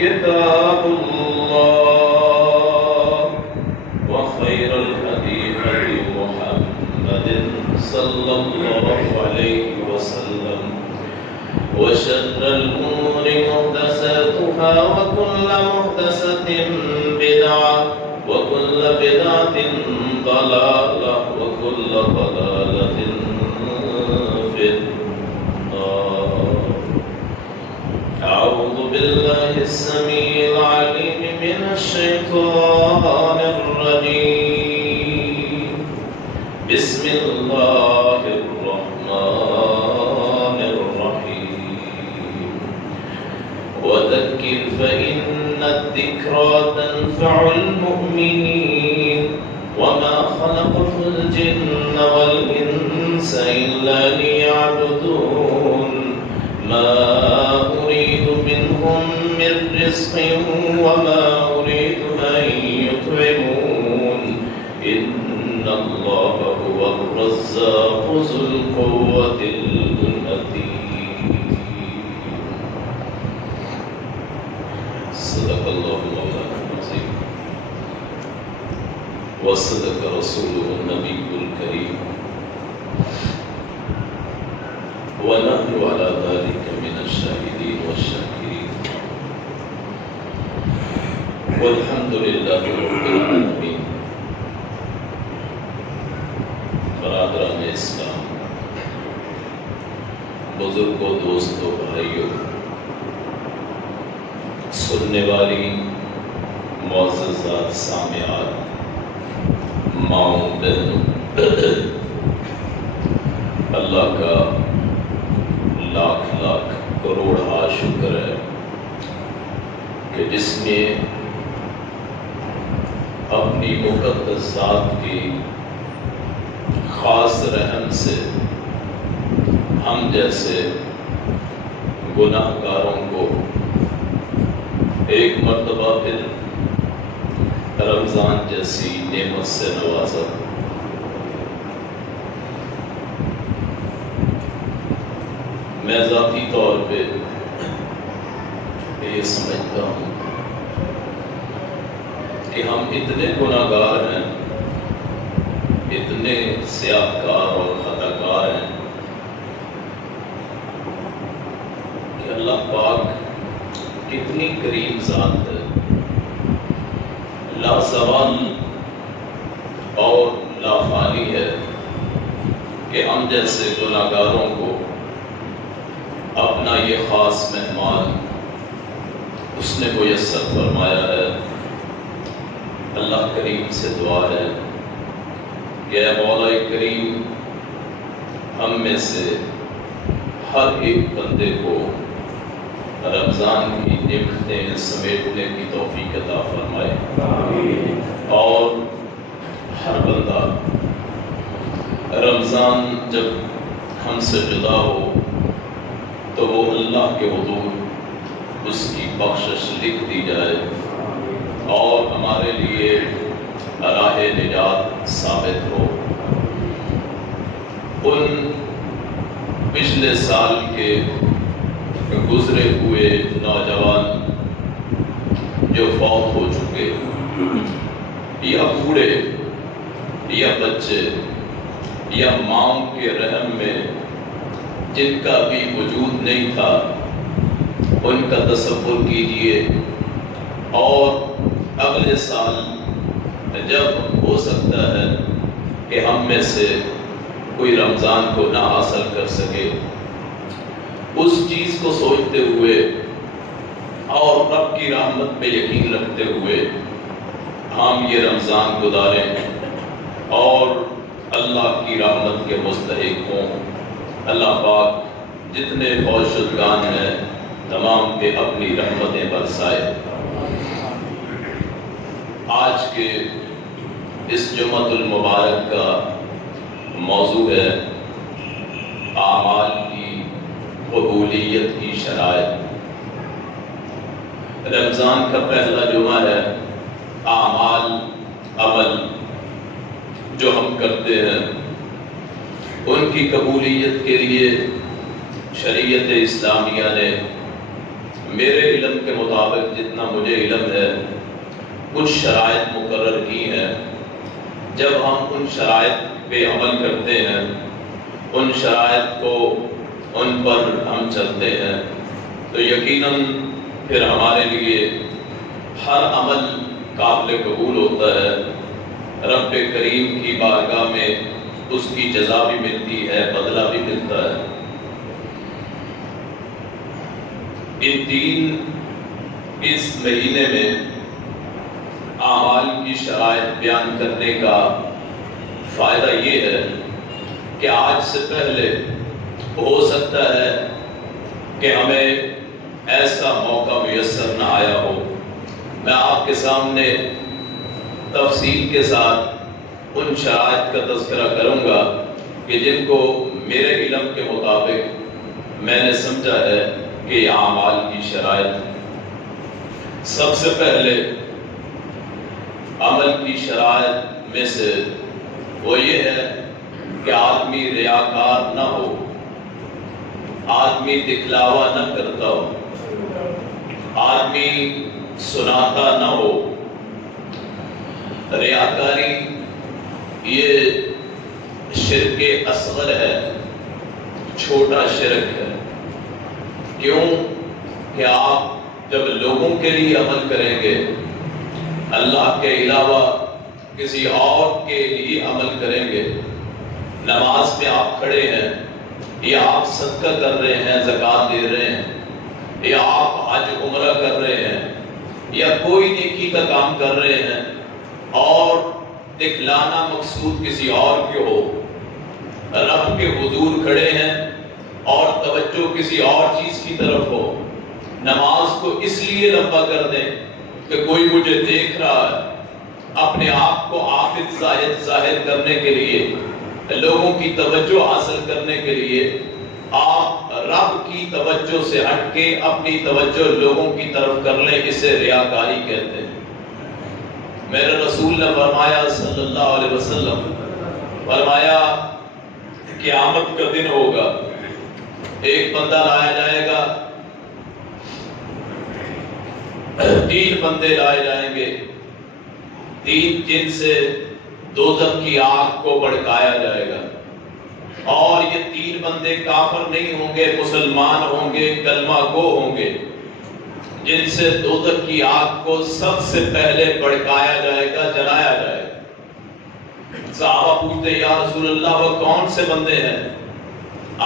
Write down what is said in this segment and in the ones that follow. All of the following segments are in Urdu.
كتاب الله وخير الهدي هدي محمد صلى الله عليه وسلم وشر الأمور محدثاتها وكل محدثة بدعة وكل بدعة ضلالة وكل ضلالة في النار. أعوذ بالله السميع العليم من الشيطان الرجيم. بسم الله الرحمن الرحيم. وذكر فإن الذكرى تنفع المؤمنين وما خلقت الجن والإنس إلا ليعبدون ما أريد منهم من رزق وما أريد أن يطعمون إن الله هو الرزاق ذو القوة المتين. صدق الله مولانا العظيم وصدق رسوله النبي الكريم ونحن على ذلك من الشاهدين والشاكرين والحمد لله رب العالمين. برادران اسلام، بزرگوں، دوستوں، بھائیوں، سننے والی معززات سامعات، ماؤں، بہنوں، اللہ کا لاکھ لاکھ کروڑ شکر ہے کہ جس نے اپنی مقدس ذات کی خاص رحم سے ہم جیسے گناہ گاروں کو ایک مرتبہ پھر رمضان جیسی نعمت سے نوازا. میں ذاتی طور پہ یہ سمجھتا ہوں کہ ہم اتنے گناہ گار ہیں، اتنے سیاہ کار اور خطا کار ہیں کہ اللہ پاک کتنی کریم ذات ہے، لا زوال اور لا فانی ہے کہ ہم جیسے گناہ گاروں کو اپنا یہ خاص مہمان اس نے میسر فرمایا ہے. اللہ کریم سے دعا ہے کہ اے مولا کریم ہم میں سے ہر ایک بندے کو رمضان کی نعمتیں سمیٹنے کی توفیق عطا فرمائے اور ہر بندہ رمضان جب ہم سے جدا ہو تو وہ اللہ کے حضور اس کی بخشش لکھ دی جائے اور ہمارے لیے راہ نجات ثابت ہو. ان پچھلے سال کے گزرے ہوئے نوجوان جو فوت ہو چکے یا بوڑھے یا بچے یا ماں کے رحم میں جن کا بھی وجود نہیں تھا ان کا تصور کیجئے اور اگلے سال جب ہو سکتا ہے کہ ہم میں سے کوئی رمضان کو نہ حاصل کر سکے اس چیز کو سوچتے ہوئے اور رب کی رحمت پہ یقین رکھتے ہوئے ہم یہ رمضان گزاریں اور اللہ کی رحمت کے مستحق ہوں. اللہ پاک جتنے فوج شدگان ہیں تمام پہ اپنی رحمتیں برسائے. آج کے اس جمعۃ المبارک کا موضوع ہے اعمال کی قبولیت کی شرائط. رمضان کا پہلا جمعہ ہے. اعمال، عمل جو ہم کرتے ہیں ان کی قبولیت کے لیے شریعت اسلامیہ نے میرے علم کے مطابق تک جتنا مجھے علم ہے کچھ شرائط مقرر کی ہیں. جب ہم ان شرائط پہ عمل کرتے ہیں، ان شرائط کو ان پر ہم چلتے ہیں، تو یقیناً پھر ہمارے لیے ہر عمل قابل قبول ہوتا ہے. رب کریم کی بارگاہ میں اس کی جزا بھی ملتی ہے، بدلہ بھی ملتا ہے. اس مہینے میں اعمال کی شرائط بیان کرنے کا فائدہ یہ ہے کہ آج سے پہلے ہو سکتا ہے کہ ہمیں ایسا موقع میسر نہ آیا ہو. میں آپ کے سامنے تفصیل کے ساتھ ان شرائط کا تذکرہ کروں گا کہ جن کو میرے علم کے مطابق میں نے سمجھا ہے کہ یہ اعمال کی شرائط. سب سے پہلے عمل کی شرائط میں سے وہ یہ ہے کہ آدمی ریاکار نہ ہو، آدمی دکھلاوا نہ کرتا ہو، آدمی سناتا نہ ہو. ریاکاری یہ شرک اصغر ہے، چھوٹا شرک ہے. کیوں کہ آپ جب لوگوں کے لیے عمل کریں گے، اللہ کے علاوہ کسی اور کے لیے عمل کریں گے، نماز میں آپ کھڑے ہیں یا آپ صدقہ کر رہے ہیں، زکوٰۃ دے رہے ہیں، یا آپ حج عمرہ کر رہے ہیں، یا کوئی نیکی کا کام کر رہے ہیں اور دکھلانا مقصود کسی اور کے ہو، رب کے حضور کھڑے ہیں اور توجہ کسی اور چیز کی طرف ہو، نماز کو اس لیے لمبا کر دیں کہ کوئی مجھے دیکھ رہا ہے، اپنے آپ کو عابد زاہد ظاہر کرنے کے لیے، لوگوں کی توجہ حاصل کرنے کے لیے آپ رب کی توجہ سے ہٹ کے اپنی توجہ لوگوں کی طرف کر لیں، اسے ریاکاری کہتے ہیں. میرے رسول نے فرمایا صلی اللہ علیہ وسلم، فرمایا قیامت کا دن ہوگا، ایک بندہ لایا جائے گا، 3 بندے لائے جائیں گے، 3 جن سے دوزخ کی آگ کو بھڑکایا جائے گا، اور یہ 3 بندے کافر نہیں ہوں گے، مسلمان ہوں گے، کلمہ گو ہوں گے، جن سے دوزخ کی آگ کو سب سے پہلے بھڑکایا جائے گا، جلایا جائے گا. صحابہ پوچھتے یا رسول اللہ وہ کون سے بندے ہیں؟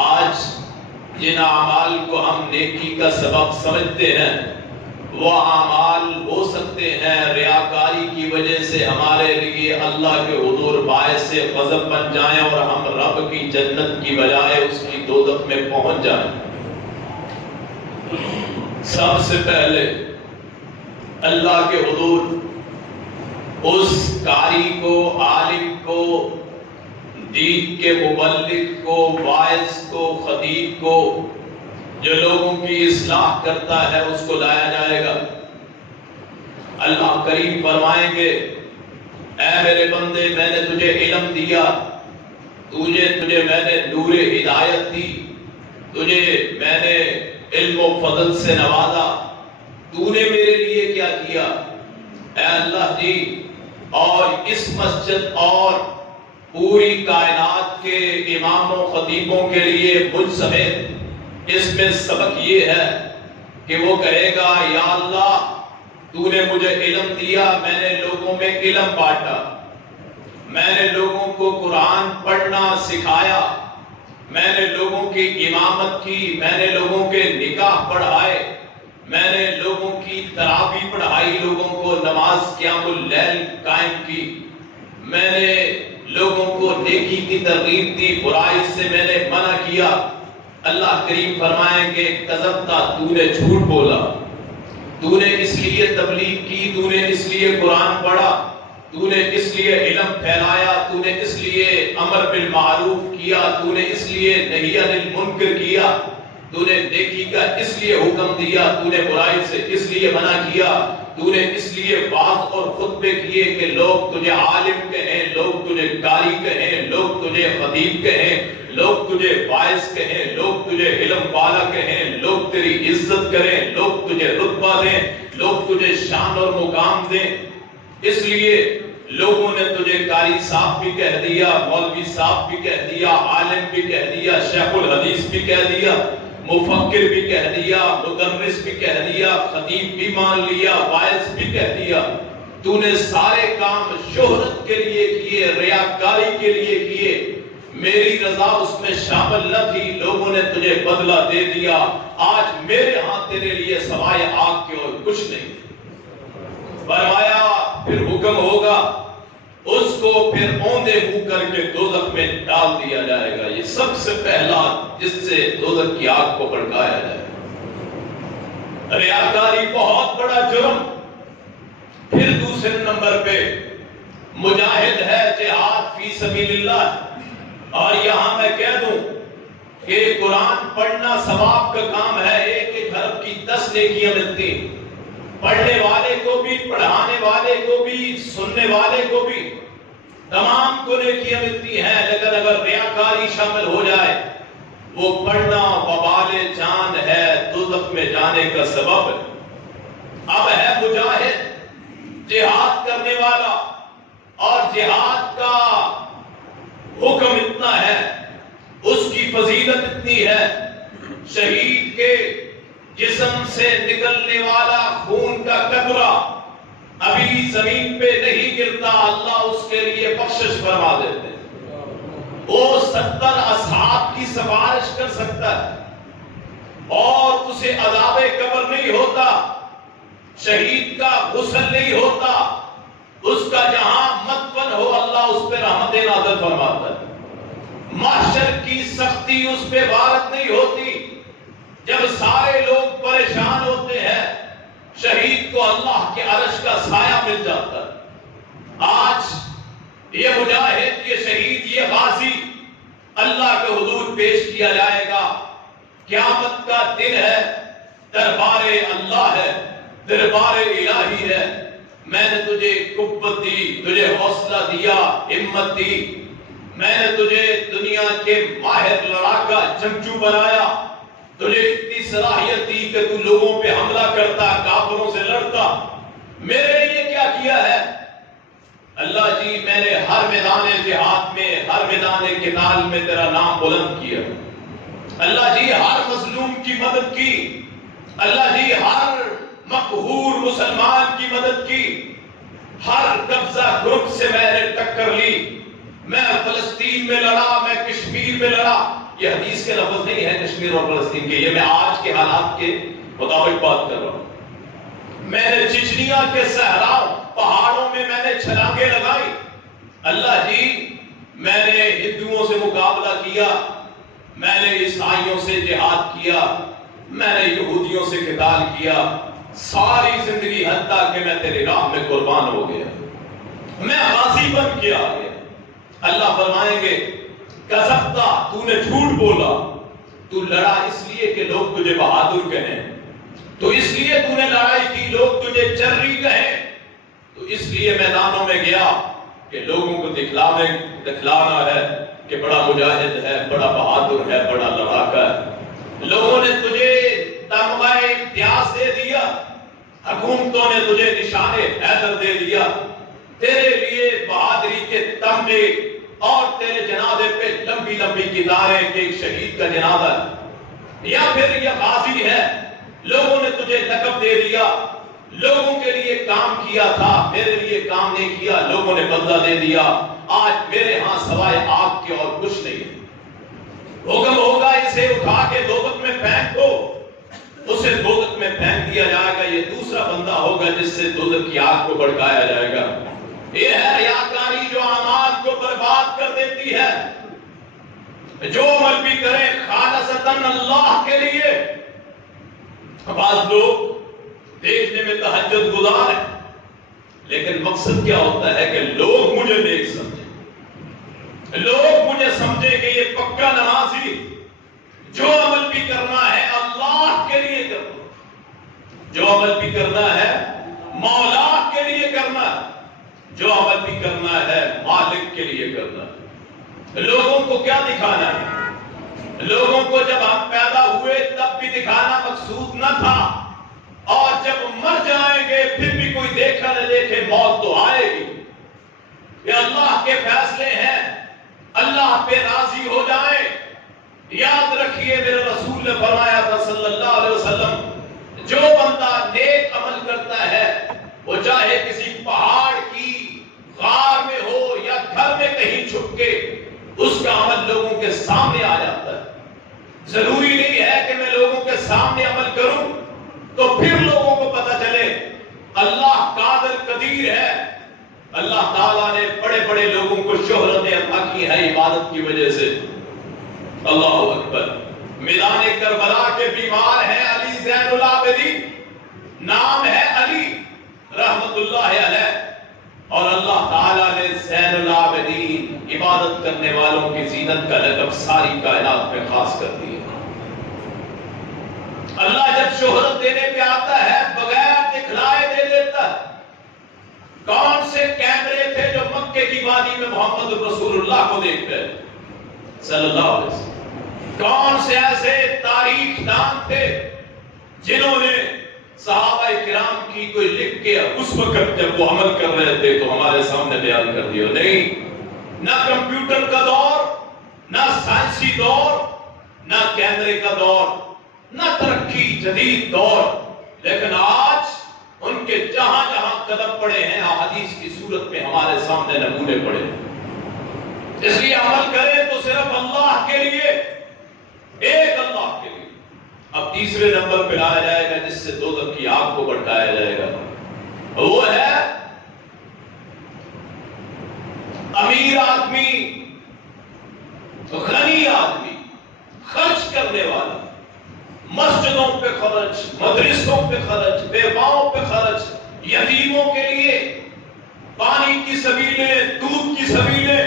آج جن اعمال کو ہم نیکی کا سبب سمجھتے ہیں وہ اعمال ہو سکتے ہیں ریاکاری کی وجہ سے ہمارے لیے اللہ کے حضور باعث غضب بن جائیں اور ہم رب کی جنت کی بجائے اس کی دوزخ میں پہنچ جائیں. سب سے پہلے اللہ کے حضور اس قاری کو، عالم کو، دین کے مبلغ کو، واعظ کو، خطیب کو، جو لوگوں کی اصلاح کرتا ہے، اس کو لایا جائے گا. اللہ کریم فرمائیں گے اے میرے بندے، میں نے تجھے علم دیا، تجھے میں نے نور ہدایت دی، تجھے میں نے علم و فضل سے نوازا، تو نے میرے لیے کیا کیا؟ اے اللہ جی، اور اس مسجد اور پوری کائنات کے اماموں خطیبوں کے لیے مجھ سمیت اس میں سبق یہ ہے کہ وہ کہے گا یا اللہ تو نے مجھے علم دیا، میں نے لوگوں میں علم بانٹا، میں نے لوگوں کو قرآن پڑھنا سکھایا، میں نے لوگوں کی امامت کی، میں نے لوگوں کے نکاح پڑھائے، میں نے لوگوں کی تراویح پڑھائی، لوگوں کو نماز قیام اللیل قائم کی، میں نے لوگوں کو نیکی کی ترغیب دی، برائی سے میں نے منع کیا. اللہ کریم فرمائیں گے کذبتا، تو نے جھوٹ بولا، تو نے اس لیے تبلیغ کی، تو نے اس لیے قرآن پڑھا، تو نے اس لیے علم پھیلایا، تو نے اس لیے امر بالمعروف کیا، تو نے اس لیے نہی عن المنکر کیا، تو نے نیکی کا اس لیے حکم دیا، تو نے برائی سے اس لیے منع کیا، تو نے اس لیے وعظ اور خطبے کیے کہ لوگ تجھے عالم کہیں، لوگ تجھے قاری کہیں، لوگ تجھے خطیب کہیں، لوگ تجھے باعث کہیں، لوگ تجھے علم والا کہیں، لوگ تیری عزت کریں، لوگ تجھے رتبہ دیں، لوگ تجھے شان اور مقام دیں۔ اس لیے لوگوں نے تجھے قاری صاحب بھی کہہ دیا، مولوی صاحب بھی کہہ دیا، عالم بھی کہہ دیا، شیخ الحدیث بھی کہہ دیا، مفکر بھی کہہ دیا، مدرس بھی کہہ دیا، خطیب بھی مان لیا، واعظ بھی کہہ دیا۔ تو نے سارے کام شہرت کے لیے کیے، ریاکاری کے لیے کیے، میری رضا اس میں شامل نہ تھی، لوگوں نے تجھے بدلہ دے دیا۔ آج میرے ہاں تیرے لیے سوائے آگ کے اور کچھ نہیں۔ فرمایا پھر حکم ہوگا، اس کو پھر اوندے منہ کر کے دوزخ میں ڈال دیا جائے گا۔ یہ سب سے پہلا جس سے دوزخ کی آگ کو بھڑکایا جائے گا۔ ریاکاری بہت بڑا جرم۔ پھر دوسرے نمبر پہ مجاہد ہے، جہاد فی سبیل اللہ۔ اور یہاں میں کہہ دوں کہ قرآن پڑھنا ثواب کا کام ہے، ایک حرف کی 10 نیکیاں ملتی، پڑھنے والے کو بھی، پڑھانے والے کو بھی، سننے والے کو بھی، تمام کو نیکیاں ملتی ہیں۔ لیکن اگر ریاکاری شامل ہو جائے، وہ پڑھنا وبال جان ہے، دوزخ میں جانے کا سبب ہے۔ اب ہے مجاہد، جہاد کرنے والا، اور جہاد کا حکم اتنا ہے، اس کی فضیلت اتنی ہے، شہید کے جسم سے نکلنے والا خون کا قطرہ ابھی زمین پہ نہیں گرتا، اللہ اس کے لیے بخشش فرما دیتے ہیں۔ وہ 70 اصحاب کی سفارش کر سکتا ہے، اور اسے عذاب قبر نہیں ہوتا، شہید کا غسل نہیں ہوتا، اس کا جہاں مدفن ہو اللہ اس پہ رحمت نازل فرماتا ہے۔ محشر کی سختی اس پہ وارد نہیں ہوتی، جب سارے لوگ پریشان ہوتے ہیں شہید کو اللہ کے عرش کا سایہ مل جاتا ہے۔ آج یہ مجاہد، یہ شہید، یہ غازی اللہ کے حضور پیش کیا جائے گا۔ قیامت کا دن ہے، دربار اللہ ہے، دربار الہی ہے۔ میں نے تجھے قوت دی، تجھے حوصلہ دیا، ہمت دی، میں نے تجھے دنیا کے ماہر لڑاکا جنگجو بنایا، تجھے اتنی صلاحیت دی کہ تو لوگوں پہ حملہ کرتا، کافروں سے لڑتا۔ میرے لیے کیا کیا ہے؟ اللہ جی میں نے ہر میدان جہاد میں، ہر میدان قتال میں تیرا نام بلند کیا۔ اللہ جی ہر مظلوم کی مدد کی، اللہ جی ہر مقہور مسلمان کی مدد کی، ہر قبضہ گروپ سے میں نے ٹکر لی، میں فلسطین میں لڑا، میں کشمیر میں لڑا۔ یہ حدیث کے لفظ نہیں ہے کشمیر اور فلسطین کے، یہ میں آج کے حالات کے مطابق بات کر رہا ہوں۔ میں نے چچنیا کے صحراؤں پہاڑوں میں میں نے چھلانگیں لگائی۔ اللہ جی میں نے ہندوؤں سے مقابلہ کیا، میں نے عیسائیوں سے جہاد کیا، میں نے یہودیوں سے قتال کیا، ساری زندگی حتیٰ کہ میں تیری راہ میں قربان ہو گیا، میں غازی بن کے آ گیا۔ اللہ فرمائیں گے کذبتا، تو نے جھوٹ بولا، تو لڑا اس لیے کہ لوگ تجھے بہادر کہیں، تو اس لیے تو نے لڑائی کی لوگ تجھے چرری کہیں، تو اس لیے میدانوں میں گیا کہ لوگوں کو دکھلانا ہے کہ بڑا مجاہد ہے، بڑا بہادر ہے، بڑا لڑاکا ہے۔ لوگوں نے تجھے تمغہ امتیاز دے دیا، حکومتوں نے تجھے نشان حیدر دے دیا، تیرے لیے بہادری کے تمغے اور تیرے جنازے پہ لمبی لمبی قطاریں کہ ایک شہید کا جنازہ ہے، یا پھر یہ غازی ہے، لوگوں نے تجھے لقب دے دیا، لوگوں کے لیے کام کیا تھا، میرے لیے کام نہیں کیا، لوگوں نے بدلہ دے دیا۔ آج میرے ہاں سوائے آگ کے اور کچھ نہیں ہے۔ حکم ہوگا اسے اٹھا کے دوزخ میں پھینک دو، اسے دوزخ میں پھینک دیا جائے گا۔ یہ دوسرا بندہ ہوگا جس سے دوزخ کی آگ کو بھڑکایا جائے گا۔ یہ ہے ریاکاری جو اعمال کو برباد کر دیتی ہے۔ جو عمل بھی کریں خالصتاً اللہ کے لیے۔ بعض لوگ دیکھنے میں تہجد گزار ہیں، لیکن مقصد کیا ہوتا ہے کہ لوگ مجھے نیک سمجھیں، لوگ مجھے سمجھیں کہ یہ پکا نمازی، جو عمل بھی کرنا ہے اللہ کے لیے کرنا، جو عمل بھی کرنا ہے مولا کے لیے کرنا، جو عمل بھی کرنا ہے مالک کے لیے کرنا۔ لوگوں کو کیا دکھانا ہے؟ لوگوں کو جب ہم پیدا ہوئے تب بھی دکھانا مقصود نہ تھا، اور جب مر جائیں گے پھر بھی کوئی دیکھا نہ دیکھے، موت تو آئے گی۔ یہ اللہ کے فیصلے ہیں، اللہ پہ راضی ہو جائیں۔ یاد رکھیے میرے رسول نے فرمایا تھا صلی اللہ علیہ وسلم، جو بندہ نیک عمل کرتا ہے وہ چاہے کسی پہاڑ کی غار میں ہو یا گھر میں کہیں چھپ کے، اس کا عمل لوگوں کے سامنے آ جاتا ہے۔ ضروری نہیں ہے کہ میں لوگوں کے سامنے عمل کروں تو پھر لوگوں کو پتہ چلے۔ اللہ قادر قدیر ہے۔ اللہ تعالیٰ نے بڑے بڑے لوگوں کو شہرتیں عطا کی ہے عبادت کی وجہ سے۔ اللہ اکبر۔ میدان کربلا کے بیمار ہیں علی زین العابدین، نام ہے علی رحمت اللہ علیہ، اور اللہ تعالیٰ نے زین العابدین عبادت کرنے والوں کی زینت کا لقب ساری کائنات میں خاص کر دیا۔ اللہ جب شہرت دینے پہ آتا ہے بغیر دکھلائے دے دیتا ہے۔ کون سے کیمرے تھے جو مکے کی وادی میں محمد رسول اللہ کو دیکھ رہے صلی اللہ علیہ وسلم؟ کون سے ایسے تاریخ دان تھے جنہوں نے صحابہ کرام کی کوئی لکھ کے اس وقت جب وہ عمل کر رہے تھے تو ہمارے سامنے بیان کر دیا؟ نہیں، نہ کمپیوٹر کا دور، نہ سائنسی دور، نہ کیمرے کا دور، نہ ترقی جدید دور، لیکن آج ان کے جہاں جہاں قدم پڑے ہیں احادیث کی صورت میں ہمارے سامنے نمونے پڑے ہیں۔ اس لیے عمل کریں تو صرف اللہ کے لیے، ایک اللہ کے لیے۔ اب تیسرے نمبر پہ لایا جائے گا جس سے دوزخ کی آگ کو بھڑکایا جائے گا، وہ ہے امیر آدمی، غنی آدمی، خرچ کرنے والا، مسجدوں پہ خرچ، مدرسوں پہ خرچ، بیواؤں پہ خرچ، یتیموں کے لیے پانی کی سبیلیں، دودھ کی سبیلیں،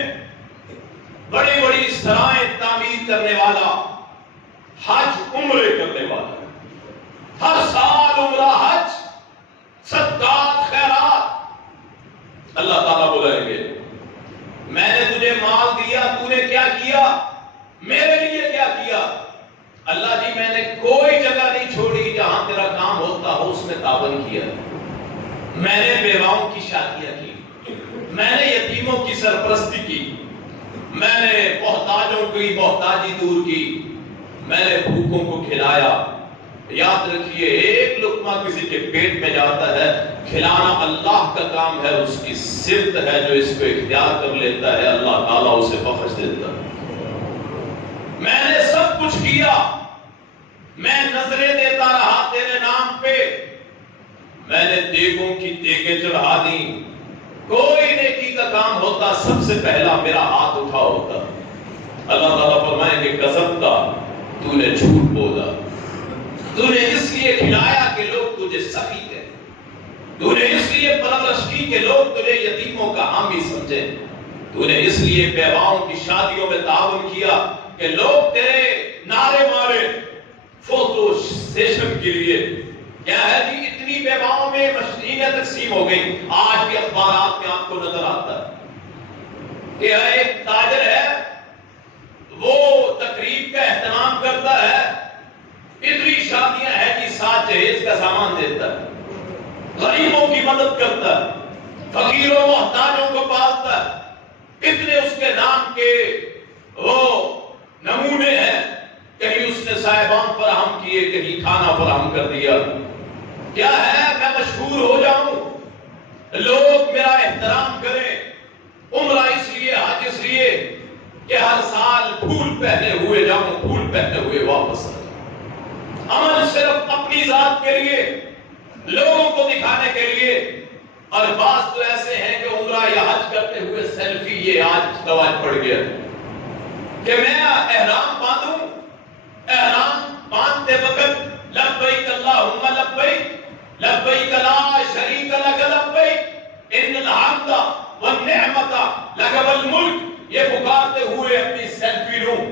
بڑی بڑی سرائیں تعمیر کرنے والا، حج عمرے کرنے والا، ہر سال عمرہ حج، صدقات خیرات۔ اللہ تعالیٰ بلائیں گے میں نے تجھے مال دیا، تو نے کیا کیا؟ میرے لیے کیا کیا؟ اللہ جی میں نے کوئی جگہ نہیں چھوڑی جہاں تیرا کام ہوتا ہو اس میں تعاون کیا، میں نے بیواؤں کی شادیاں کی، میں نے یتیموں کی سرپرستی کی، میں نے محتاجوں کی محتاجی دور کی، میں نے بھوکوں کو کھلایا۔ یاد رکھیے ایک لقمہ کسی کے پیٹ میں جاتا ہے، کھلانا اللہ کا کام ہے، اس کی صفت ہے جو اس کو اختیار کر لیتا ہے اللہ تعالیٰ اسے بخش دیتا ہے۔ میں نے سب کچھ کیا، میں نظریں دیتا رہا تیرے نام پہ، میں نے دیگوں کی دیگیں چڑھا دی، کوئی نیکی کا کام ہوتا سب سے پہلا میرا ہاتھ اٹھا ہوتا۔ اللہ تعالیٰ فرمائیں گے کذبتا، تو نے جھوٹ بولا، تو نے اس لیے کھلایا کہ لوگ تجھے سخی کہیں، تو نے اس لیے پرورش کی کہ لوگ تجھے یتیموں کا حامی سمجھے، تو نے اس لیے بیواؤں کی شادیوں میں تعاون کیا کہ لوگ تیرے نعرے مارے فوٹو سیشن کے لیے۔ کیا ہے جی اتنی بیواؤں میں مشینیں تقسیم ہو گئی، آج بھی اخبارات میں آپ کو نظر آتا ہے کہ ایک تاجر ہے وہ تقریب کا اہتمام کرتا ہے، اتنی شادیاں ہیں کہ ساتھ جہیز کا سامان دیتا ہے، غریبوں کی مدد کرتا ہے، فقیروں محتاجوں کو پالتا ہے، اتنے اس کے نام کے وہ نمونے ہیں، کہیں اس نے صاحبان فراہم کیے، کہیں کھانا فراہم کر دیا۔ کیا ہے میں مشہور ہو جاؤں، لوگ میرا احترام کریں، عمرہ اس لیے حج اس لیے کہ ہر سال پھول پہنے ہوئے جاؤں، پھول پہنے ہوئے واپس آ جاؤں۔ عمل صرف اپنی ذات کے لیے، لوگوں کو دکھانے کے لیے۔ اور بعض تو ایسے ہیں کہ عمرہ یا حج کرتے ہوئے سیلفی، یہ آج رواج پڑ گیا کہ میں احرام باندھوں، احرام باندھتے وقت لبیک اللہم لبیک لبیک لا شریک لک لبیک ان الحمد والنعمت لک والملک، یہ پکارتے ہوئے اپنی سیلفی لوں،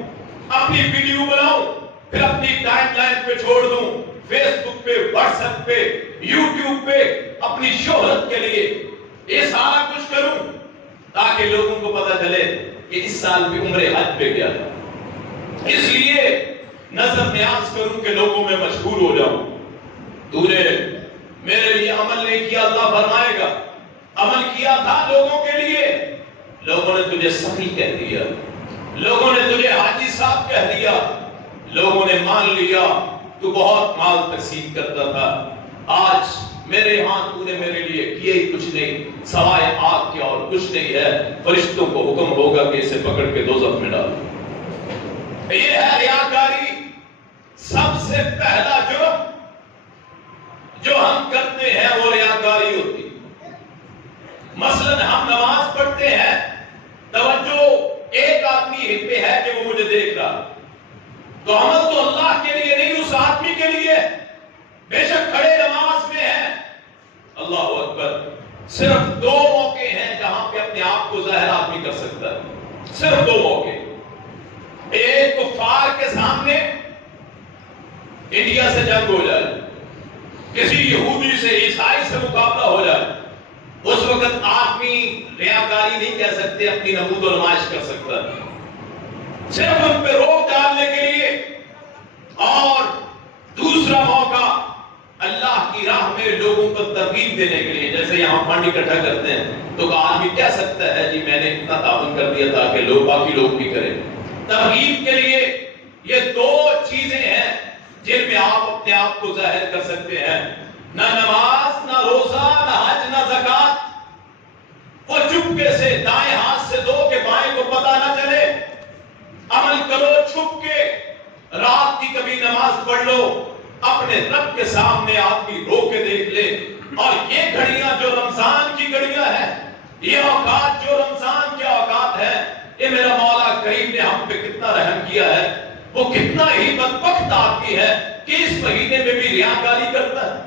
اپنی ویڈیو بناؤں، پھر اپنی ٹائم لائن پہ چھوڑ دوں، فیس بک پہ، واٹس ایپ پہ، یوٹیوب پہ، اپنی شہرت کے لیے یہ سارا کچھ کروں تاکہ لوگوں کو پتہ چلے کہ اس سال بھی عمرے حج پہ گیا تھا۔ اس لیے نظر نیاز کروں کہ لوگوں میں مشہور ہو جاؤں. تو نے میرے لیے عمل نہیں کیا، اللہ فرمائے گا عمل کیا تھا لوگوں کے لیے، لوگوں نے تجھے سخی کہہ دیا، لوگوں نے تجھے حاجی صاحب کہہ دیا، لوگوں نے مان لیا تو بہت مال تقسیم کرتا تھا. آج میرے ہاں تو نے میرے لیے کیے ہی کچھ نہیں سوائے آگ کے اور کچھ نہیں ہے. فرشتوں کو حکم ہوگا کہ اسے پکڑ کے دوزخ میں ڈالو. یہ ہے ریاکاری. سب سے پہلا جرم جو ہم کرتے ہیں وہ ریاکاری ہوتی ہے. مثلا ہم نماز پڑھتے ہیں، توجہ ایک آدمی پہ ہے کہ وہ مجھے دیکھ رہا، تو عمل تو اللہ کے لیے نہیں، اس آدمی کے لیے. بے شک کھڑے نماز میں ہے، اللہ اکبر. صرف دو موقع ہیں جہاں پہ اپنے آپ کو ظاہر آدمی کر سکتا ہے، صرف دو موقع. ایک کفار کے سامنے، انڈیا سے جنگ ہو جائے، کسی یہودی سے عیسائی سے مقابلہ ہو جائے، اس وقت آدمی ریاکاری نہیں کہہ سکتے، اپنی نمود و نمائش کر سکتا ہے. صرف ان پہ روک ڈالنے کے لیے. اور دوسرا موقع اللہ کی راہ میں لوگوں کو ترغیب دینے کے لیے. جیسے یہاں فنڈ اکٹھا کرتے ہیں تو آدمی کہہ سکتا ہے جی میں نے اتنا تعاون کر دیا تاکہ لوگ باقی لوگ بھی کریں. ترغیب کے لیے یہ دو چیزیں ہیں جن میں آپ اپنے آپ کو ظاہر کر سکتے ہیں. نہ نماز، نہ روزہ، نہ حج، نہ زکات. وہ چپکے سے دائیں ہاتھ سے دو کہ بائیں کو پتہ نہ چلے. عمل کرو چھپ کے. رات کی کبھی نماز پڑھ لو، اپنے رب کے سامنے آدمی رو کے دیکھ لے. اور یہ گھڑیاں جو رمضان کی گھڑیاں ہیں، یہ اوقات جو رمضان کے اوقات ہیں، یہ میرا مولا کریم نے ہم پہ کتنا رحم کیا ہے. وہ کتنا ہی بدبخت آدمی ہے کہ اس مہینے میں بھی ریاکاری کرتا ہے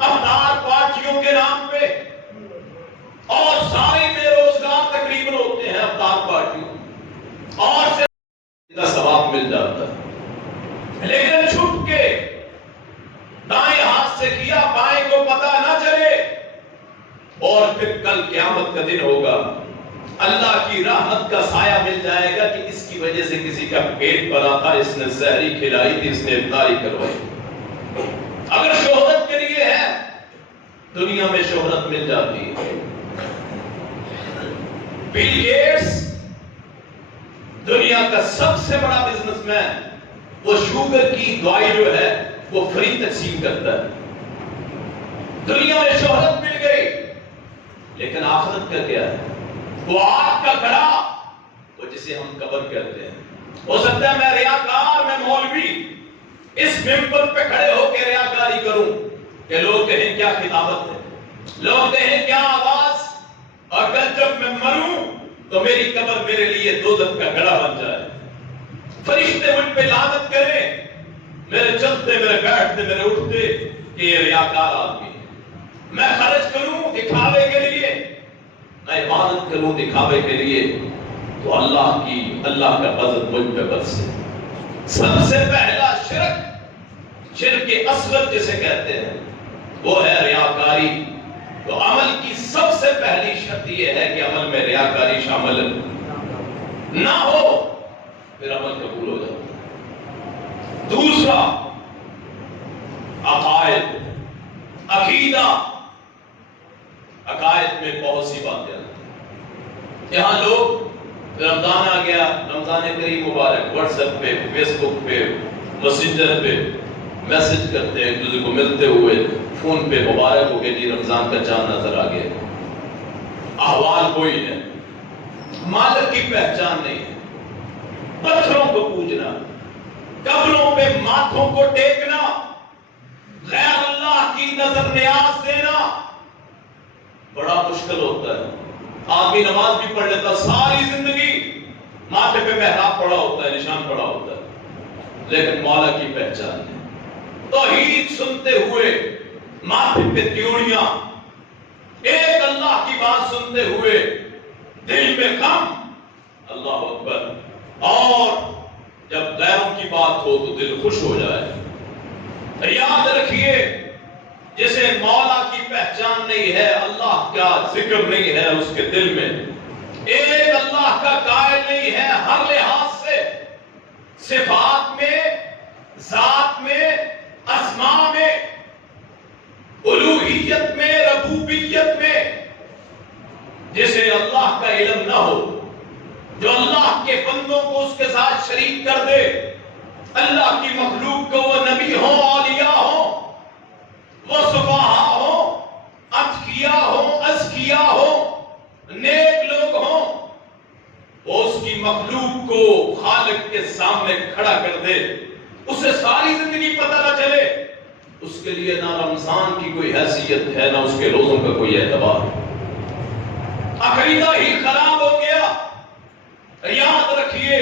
افطار پارٹیوں کے نام پہ. اور سارے بے روزگار تقریباً ہوتے ہیں افطار پارٹیوں، اور سے کا ثواب مل جاتا ہے. لیکن چھپ کے دائیں ہاتھ سے کیا، بائیں کو پتہ نہ چلے. اور پھر کل قیامت کا دن ہوگا، اللہ کی رحمت کا سایہ مل جائے گا کہ اس کی وجہ سے کسی کا پیٹ بھرا تھا، اس نے سحری کھلائی تھی، اس نے افطاری کروائی. اگر شہرت کے لیے ہے، دنیا میں شہرت مل جاتی ہے. بل گیٹس دنیا کا سب سے بڑا بزنس مین، وہ شوگر کی دوائی جو ہے وہ فری تقسیم کرتا ہے. دنیا میں شہرت مل گئی، لیکن آخرت کا کیا ہے؟ وہ آگ کا گڑھا، وہ جسے ہم قبر کہتے ہیں. ہو سکتا ہے میں ریاکار، میں مولوی اس ممبر پہ کھڑے ہو کے ریاکاری کروں کہ لوگ کہیں کیا خطابت ہے، لوگ کہیں کیا آواز. اور کل جب میں مروں تو میری قبر میرے لیے دوزخ کا گڑھا بن جائے. فرشتے مجھ پہ لعنت کریں، میرے چلتے، میرے بیٹھتے، میرے اٹھتے کہ یہ ریاکار آدمی ہے. میں خرچ کروں دکھاوے کے لیے، میں عبادت کروں دکھاوے کے لیے، تو اللہ کا غضب مجھ پہ برسے. سب سے پہلا شرک اصغر جسے کہتے ہیں وہ ہے ریاکاری. تو عمل کی سب سے پہلی شرط یہ ہے کہ عمل میں ریاکاری شامل نہ ہو، پھر عمل قبول ہو جاتا ہے. دوسرا عقائد، عقیدہ. عقائد میں بہت سی باتیں ہیں. یہاں لوگ رمضان آ گیا، رمضان کریم مبارک، واٹس ایپ پہ، فیس بک پہ، میسنجر پہ میسج کرتے ہیں ایک دوسرے کو ملتے ہوئے، فون پہ مبارک ہو گئے جی رمضان کا چاند نظر آ گیا. احوال کوئی ہے، مالک کی پہچان نہیں ہے. پتھروں کو پوجنا، قبروں پہ ماتھوں کو ٹیکنا، غیر اللہ کی نظر نیاز دینا بڑا مشکل ہوتا ہے. آدمی نماز بھی پڑھ لیتا، ساری زندگی ماتھے پہ محراب پڑا ہوتا ہے، نشان پڑا ہوتا ہے، لیکن مولا کی پہچان نہیں. توحید سنتے ہوئے ماتھے پہ تیوڑیاں، ایک اللہ کی بات سنتے ہوئے دل میں غم، اللہ اکبر. اور جب غیروں کی بات ہو تو دل خوش ہو جائے. یاد رکھیے، جسے مولا کی پہچان نہیں ہے، اللہ کا ذکر نہیں ہے اس کے دل میں، ایک اللہ کا قائل نہیں ہے ہر لحاظ سے، صفات میں، ذات میں، اسماء میں، الوہیت میں، ربوبیت میں جسے اللہ کا علم نہ ہو، جو اللہ کے بندوں کو اس کے ساتھ شریک کر دے، اللہ کی مخلوق کو وہ نبی ہو، اولیاء ہو، وہ صفحاء ہو، اتقیاء ہو، ازکیاء ہو، نیک لوگ ہوں، وہ اس کی مخلوق کو خالق کے سامنے کھڑا کر دے، اسے ساری زندگی پتہ نہ چلے، اس کے لیے نہ رمضان کی کوئی حیثیت ہے، نہ اس کے روزوں کا کوئی اعتبار۔ عقیدہ ہی خراب ہو گیا۔ یاد رکھیے،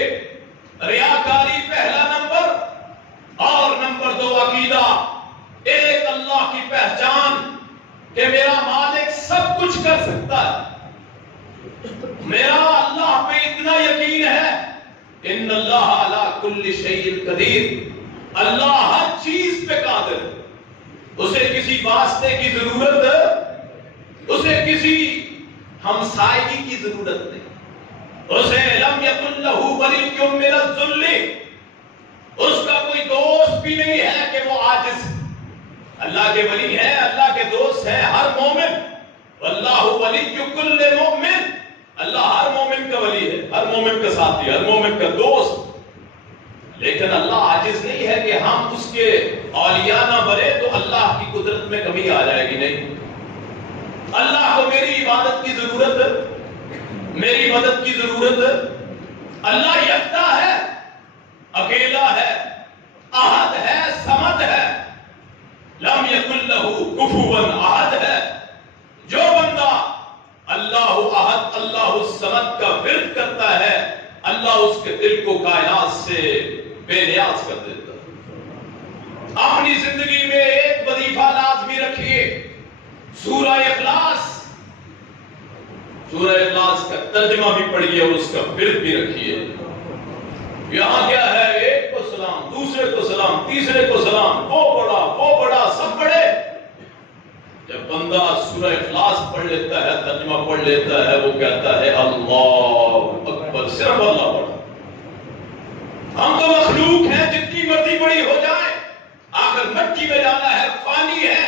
ریاکاری پہلا نمبر، اور نمبر 2 عقیدہ، ایک اللہ کی پہچان کہ میرا مالک سب کچھ کر سکتا ہے، میرا اللہ پہ اتنا یقین ہے، ان اللہ علی کل شیء قدیر، اللہ ہر چیز پہ قادر ہے، اسے کسی واسطے کی ضرورت ہے، اسے کسی ہمسائیگی کی ضرورت نہیں، اسے لم یکن لہ ولی من الذل، اس کا کوئی دوست بھی نہیں ہے کہ وہ عاجز، اللہ کے ولی ہیں، اللہ کے دوست ہیں ہر مومن، واللہ ولی کل مومن، اللہ ہر مومن کا ولی ہے، ہر مومن کا ساتھی، ہر مومن کا دوست، لیکن اللہ عاجز نہیں ہے کہ ہم اس کے اولیاء نہ بنے تو اللہ کی قدرت میں کمی آ جائے گی، نہیں، اللہ کو میری عبادت کی ضرورت ہے، میری مدد کی ضرورت ہے، اللہ یکتا ہے، اکیلا ہے، احد ہے، صمد ہے، لم یکن لہ کفوا احد ہے، جو بندہ اللہ احد، اللہ الصمد کا ورد کرتا ہے، اللہ اس کے دل کو کائنات سے بے نیاز کر دیتا ہے۔ اپنی زندگی میں ایک وظیفہ لازمی رکھیے، سورہ اخلاص، سورہ اخلاص کا ترجمہ بھی پڑھیے اور اس کا ورد بھی رکھیے۔ یہاں کیا ہے، ایک کو سلام، دوسرے کو سلام، تیسرے کو سلام، وہ بڑا سب بڑے۔ جب بندہ سورہ اخلاص پڑھ لیتا ہے، ترجمہ پڑھ لیتا ہے، وہ کہتا ہے اللہ اکبر، صرف اللہ پڑھا۔ ہم تو مخلوق ہیں، جتنی مرضی بڑی ہو جائے، آخر مٹی میں جانا ہے، فانی ہے،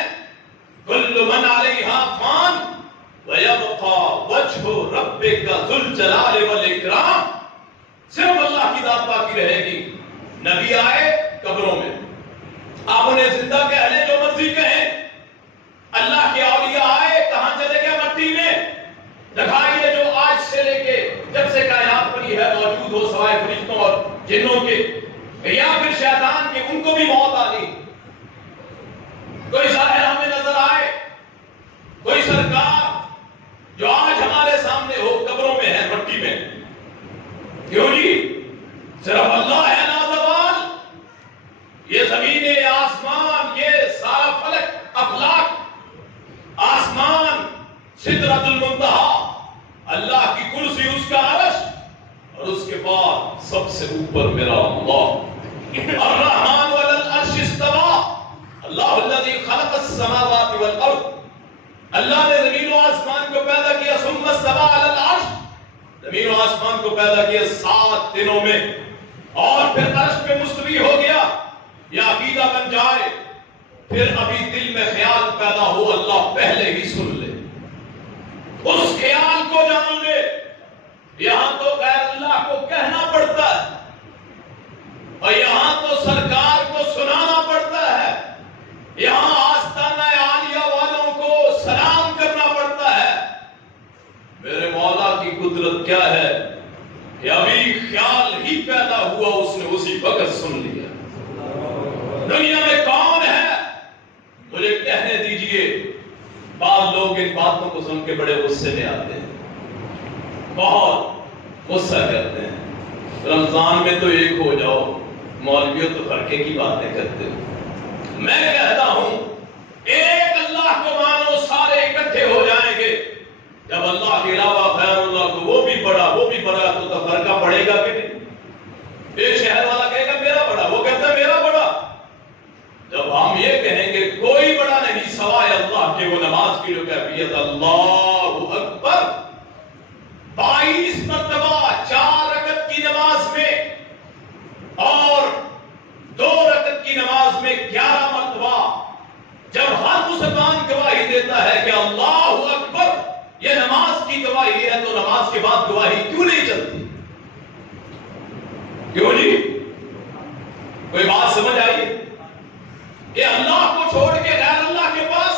کل من علیہا فان وَيَبْقَى وَجْهُ رَبِّكَ ذُو الْجَلَالِ وَالْإِكْرَامِ، صرف اللہ کی ذات باقی رہے گی۔ نبی آئے قبروں میں، آپ انہیں زندہ کہہ لیں جو مرضی کہیں، اللہ کے اولیاء آئے کہاں چلے گئے، مٹی میں، دکھائیے جو آج سے لے کے جب سے کائنات بنی ہے موجود ہو، سوائے فرشتوں اور جنوں کے یا پھر شیطان کے، ان کو بھی موت آ گئی۔ کوئی ظاہر ہمیں نظر آئے، کوئی سرکار جو آج ہمارے سامنے ہو، قبروں میں ہے، مٹی میں، کیوں جی؟ صرف اللہ ہے لازوال، یہ زمین، آسمان، یہ سارا فلک، افلاک، آسمان، سدرۃ المنتہا، اللہ کی کرسی، اس کا عرش، اور اس کے بعد سب سے اوپر میرا اللہ، الرحمن علی العرش استوى، اللہ الذی خلق السماوات والارض، اللہ نے زمین و آسمان کو پیدا کیا، ثم استوى علی العرش، زمین و آسمان کو پیدا کیا 7 دنوں میں، اور پھر عرش پہ مستوی ہو گیا۔ یہ عقیدہ بن جائے، پھر ابھی دل میں خیال پیدا ہو، اللہ پہلے ہی سن لے، اس خیال کو جان لے۔ یہاں تو غیر اللہ کو کہنا پڑتا ہے، اور یہاں تو سرکار کو سنانا پڑتا ہے، یہاں آستانہ عالیہ والوں کو سلام کرنا پڑتا ہے۔ میرے مولا کی قدرت کیا ہے کہ ابھی خیال ہی پیدا ہوا، اس نے اسی وقت سن لیا۔ دنیا میں کون ہے، مجھے کہنے دیجئے، بعض لوگ ان باتوں کو سن کے بڑے غصے میں آتے ہیں، بہت غصہ کرتے ہیں، رمضان میں تو ایک ہو جاؤ، مولویوں تو فرقے کی باتیں کرتے ہو۔ میں کہتا ہوں ایک اللہ کو مانو، سارے اکٹھے ہو جائیں گے۔ جب اللہ کے علاوہ غیر اللہ کو وہ بھی بڑا تو فرقہ پڑے گا کہ نہیں؟ ایک شہر والا کہے گا میرا بڑا، وہ کہتا ہے میرا بڑا۔ جب ہم یہ کہیں گے کوئی بڑا نہیں سوائے اللہ کے، وہ نماز کی جو کیفیت اللہ اکبر 22 مرتبہ 4 رکعت کی نماز میں اور 2 رکعت کی نماز میں 11 مرتبہ جب ہر مسلمان گواہی دیتا ہے کہ اللہ اکبر، یہ نماز کی گواہی ہے، تو نماز کے بعد گواہی کیوں نہیں چلتی؟ کیوں جی؟ کوئی بات سمجھ آئی کہ اللہ کو چھوڑ کے غیر اللہ کے پاس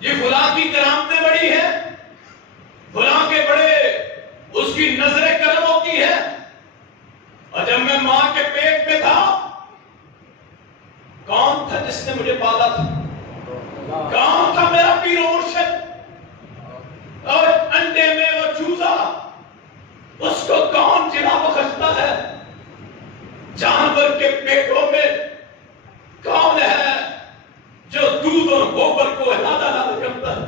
یہ فلاں کی کرامتیں بڑی ہے، فلاں کے بڑے اس کی نظر کرم ہوتی ہے؟ اور جب میں ماں کے پیٹ میں تھا، کون تھا جس نے مجھے پالا تھا؟ کون تھا میرا پیر و مرشد؟ اور انڈے میں وہ چوزا، اس کو کون جلا بخشتا ہے؟ جانور کے پیٹوں میں کون ہے جو دودھ اور گوبر کو احاطہ کرتا ہے؟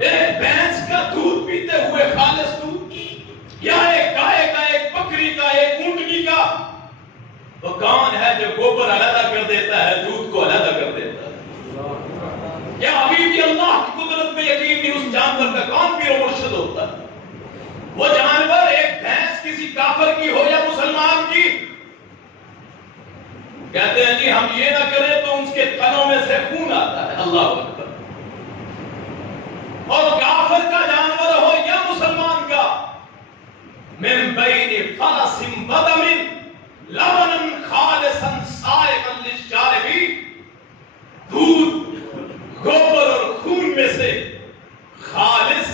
ایک بھینس کا دودھ پیتے ہوئے خالص دودھ، یا ایک گائے کا، ایک بکری کا، ایک اونٹنی کا، وہ کون ہے جو گوبر علیحدہ کر دیتا ہے، دودھ کو علیحدہ کر دیتا ہے؟ کیا ابھی بھی اللہ کی قدرت میں یقین نہیں؟ اس جانور کا کون پیر و مرشد ہوتا ہے؟ وہ جانور، ایک بھینس کسی کافر کی ہو یا مسلمان کی، کہتے ہیں جی ہم یہ نہ کریں تو اس کے تنوں میں سے خون آتا ہے۔ اللہ اکبر۔ اور کافر کا جانور ہو یا مسلمان کا، من بین فرس ودم لبنا خالصا سائغا للشاربین، دودھ، گوبر اور خون میں سے خالص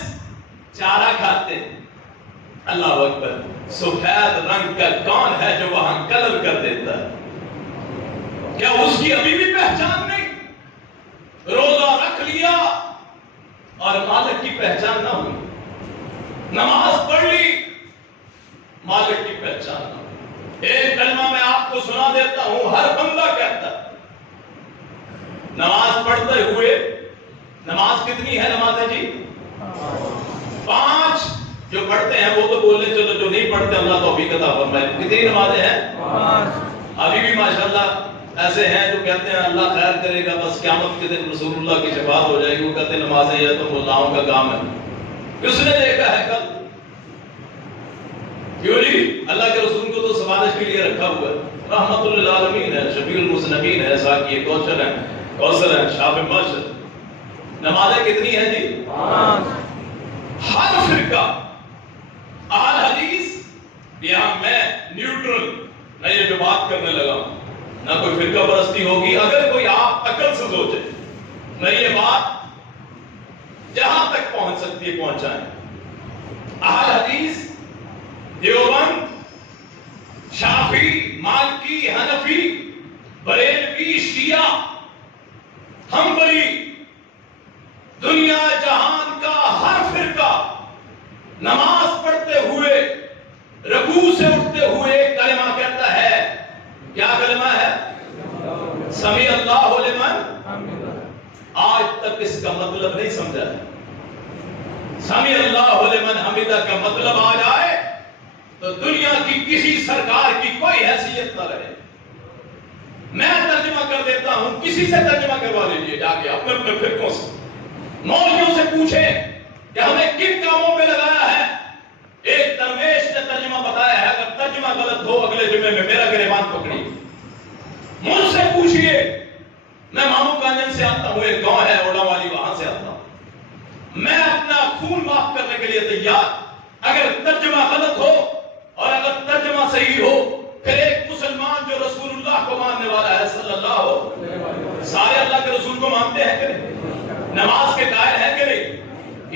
چارہ کھاتے ہیں۔ اللہ اکبر۔ سفید رنگ کا کون ہے جو وہاں کلر کر دیتا ہے؟ کیا اس کی ابھی بھی پہچان نہیں؟ روزہ رکھ لیا اور مالک کی پہچان نہ ہوئی، نماز پڑھ لی، مالک کی پہچان نہ ہوئی۔ ایک کلمہ میں آپ کو سنا دیتا ہوں، ہر بندہ کہتا ہے نماز پڑھتے ہوئے، نماز کتنی ہے نمازیں جی؟ 5 جو پڑھتے ہیں وہ تو بولنے، چلو جو نہیں پڑھتے اللہ توفیق عطا فرمائے۔ کتنی نمازیں ہیں؟ 5۔ ابھی بھی ماشاءاللہ ایسے ہیں جو کہتے ہیں اللہ خیر کرے گا، بس قیامت کے دن رسول اللہ کی شفاعت ہو جائے گی، وہ کہتے ہیں نمازیں یہ تو ملاؤں کا کام ہے۔ کس نے دیکھا ہے کل؟ کیوں جی؟ اللہ کے رسول کو تو سفارش کے لیے رکھا ہوا ہے، رحمت للعالمین ہے، شفیع المذنبین ہے، ساقی کوثر ہے، کوثر ہے، شافع مرشد۔ نمازیں کتنی ہیں جی؟ 5۔ ہر فرقہ، اہل حدیث، یہاں میں نیوٹرل، میں یہ جو بات کرنے لگا ہوں، نہ کوئی فرقہ پرستی ہوگی، اگر کوئی آپ عقل سے سوچے، میں یہ بات جہاں تک پہنچ سکتی ہے پہنچائیں۔ اہل حدیث، دیوبند، شافعی، مالکی، حنفی، بریلوی، شیعہ، حنبلی، دنیا جہان کا ہر فرقہ نماز پڑھتے ہوئے، رکوع سے اٹھتے ہوئے کلمہ کہتا ہے۔ کیا کلمہ ہے؟ سمیع اللہ لمن۔ آج تک اس کا مطلب نہیں سمجھا ہے۔ سمیع اللہ لمن حمدہ کا مطلب آ جائے تو دنیا کی کسی سرکار کی کوئی حیثیت نہ رہے۔ میں ترجمہ کر دیتا ہوں، کسی سے ترجمہ کروا لیجئے جا کے اپنے اپنے فرقوں سے، مولویوں سے پوچھیں کہ ہمیں کن کاموں پہ لگایا ہے۔ ایک درویش نے ترجمہ بتایا ہے، اگر ترجمہ غلط ہو اگلے جمعے میں میرا گریبان پکڑی۔ مجھ سے پوچھئے، میں مامو کانجن سے آتا ہوں، ایک گاؤں ہے اوڑا والی، وہاں سے آتا ہوں، میں اپنا خون معاف کرنے کے لیے تیار، اگر ترجمہ غلط ہو اور اگر ترجمہ صحیح ہو، پھر ایک مسلمان جو رسول اللہ کو ماننے والا ہے صلی اللہ علیہ وسلم، سارے اللہ کے رسول کو مانتے ہیں کہ نہیں؟ نماز کے قائل ہیں کہ نہیں؟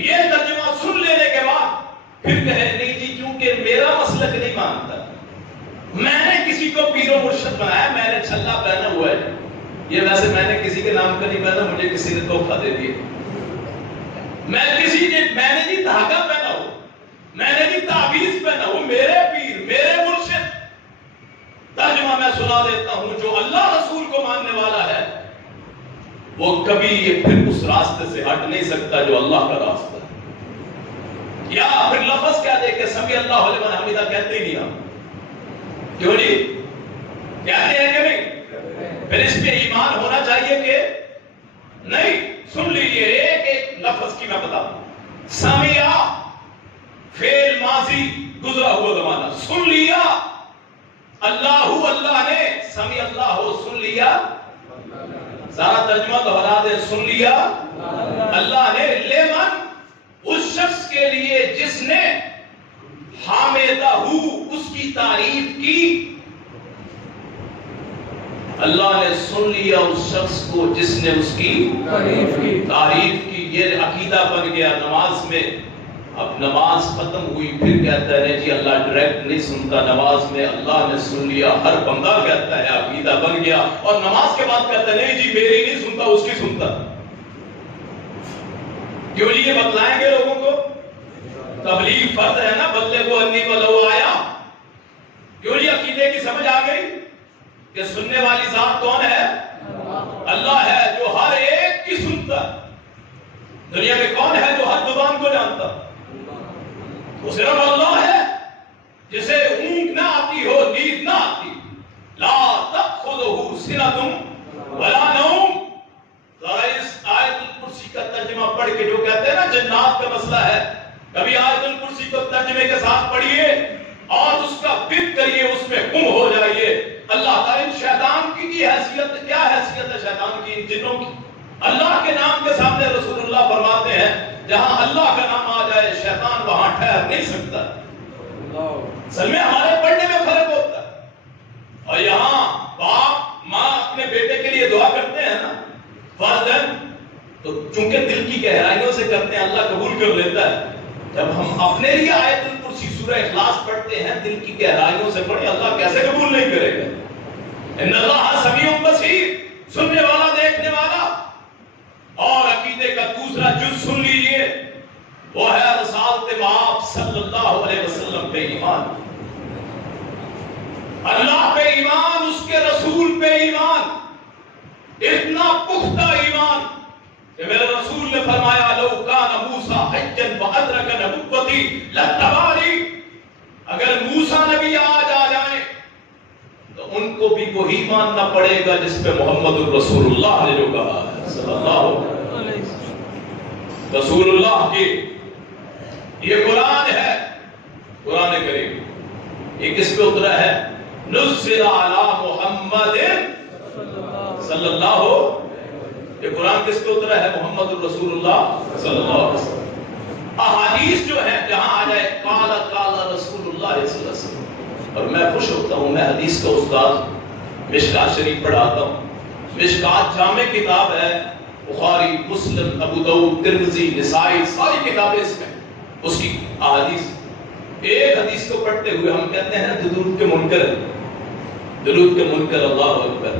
یہ ترجمہ سن لینے کے بعد پھر کہے نہیں جی کیونکہ میرا مسلک نہیں مانتا، میں نے کسی کو پیر و مرشد بنایا، میں نے چھلا پہنا ہوا ہے، یہ ویسے میں نے کسی کے نام کا نہیں پہنا، مجھے کسی نے تحفہ دے دیا، میں نے جی دھاگا پہنا ہو، میں نے جی تعویذ پہنا ہو، میرے پیر، میرے مرشد۔ ترجمہ میں سنا دیتا ہوں، جو اللہ رسول کو ماننے والا ہے وہ کبھی یہ پھر اس راستے سے ہٹ نہیں سکتا جو اللہ کا راستہ ہے۔ یا پھر لفظ کیا دے کہ سمیع اللہ لمن حمدہ کہتے ہی نہیں ہم، کیوں جی؟ کہتے ہیں کہ نہیں؟ پھر اس پہ ایمان ہونا چاہیے کہ نہیں؟ سن لیجئے ایک ایک لفظ کی میں بتاؤں۔ سمیع فعل ماضی گزرا ہوا زمانہ، سن لیا اللہ نے، سمی اللہ ہو سن لیا، سارا ترجمہ تو ہلا دے، سن لیا اللہ نے، لیمن اس شخص کے لیے جس نے حامدہ اس کی تعریف کی، اللہ نے سن لیا اس شخص کو جس نے اس کی تعریف کی۔ یہ عقیدہ بن گیا نماز میں۔ اب نماز ختم ہوئی، پھر کہتا ہے نہیں جی اللہ ڈائریکٹ نہیں سنتا، نماز میں اللہ نے سن لیا، ہر بندہ کہتا ہے، عقیدہ بن گیا، اور نماز کے بعد کہتا ہے نہیں جی میری نہیں سنتا، اس کی سنتا۔ کیوں جی یہ بتلائیں گے لوگوں کو؟ تبلیغ فرض ہے نا، بلغوا انی ولو آیا۔ کیوں جی عقیدے کی سمجھ آ گئی کہ سننے والی ذات کون ہے؟ اللہ ہے، جو ہر ایک کی سنتا۔ دنیا میں کون ہے جو ہر زبان کو جانتا؟ وہ صرف اللہ ہے، جسے اونگ نہ آتی ہو، نیند نہ آتی۔ لا تأخذہ سنۃ ولا نوم۔ ذرا اس آیت الکرسی کا ترجمہ پڑھ کے، جو کہتے ہیں نا جنات کا مسئلہ ہے، کبھی آیت الکرسی کو ترجمے کے ساتھ پڑھیے اور اس کا فکر کریے، اس میں گم ہو جائیے۔ اللہ تعالیٰ شیطان کی حیثیت، کیا حیثیت ہے شیطان کی، ان جنوں کی؟ اللہ کے نام کے سامنے رسول اللہ فرماتے ہیں جہاں اللہ کا نام آ جائے شیطان وہاں ٹھہر نہیں سکتا۔ اصل میں ہمارے پڑھنے میں فرق ہوتا ہے، اور یہاں باپ ماں اپنے بیٹے کے لیے دعا کرتے ہیں نا فرضاً، تو چونکہ دل کی گہرائیوں سے کرتے ہیں اللہ قبول کر لیتا ہے۔ جب ہم اپنے لیے آیت الکرسی سورہ اخلاص پڑھتے ہیں دل کی گہرائیوں سے پڑھیں، اللہ کیسے قبول نہیں کرے گا؟ ان اللہ سمیع بصیر، سننے والا دیکھنے والا۔ اور عقیدے کا دوسرا جز سن لیجئے، وہ ہے رسالت مآب صلی اللہ علیہ وسلم پہ ایمان۔ اللہ پہ ایمان، اس کے رسول پہ ایمان، اتنا پختہ ایمان کہ میرے رسول نے فرمایا لو کان موسیٰ حجا وادرک نبوتی لاتبعنی، اگر موسیٰ نبی آج آ جائیں تو ان کو بھی وہی ماننا پڑے گا جس پہ محمد الرسول اللہ نے جو کہا ہے صلی اللہ علیہ وسلم۔ رسول اللہ کی یہ قرآن ہے، قرآن کریم، یہ کس پہ اترا ہے؟ نزل علی محمد صلی اللہ علیہ وسلم۔ یہ قرآن کس پہ اترا ہے؟ محمد الرسول اللہ صلی اللہ علیہ وسلم۔ احادیث جو ہے جہاں آ جائے قال قال رسول اللہ صلی اللہ علیہ وسلم، اور میں خوش ہوتا ہوں، میں حدیث کا استاد مشکات شریف پڑھاتا ہوں۔ مشکات جامع کتاب ہے، بخاری، مسلم، ابو داؤد، ترمذی، نسائی، ساری کتابیں اس میں، اس کی احادیث۔ ایک حدیث کو پڑھتے ہوئے ہم کہتے ہیں درود کے منکر، درود کے منکر، اللہ اکبر۔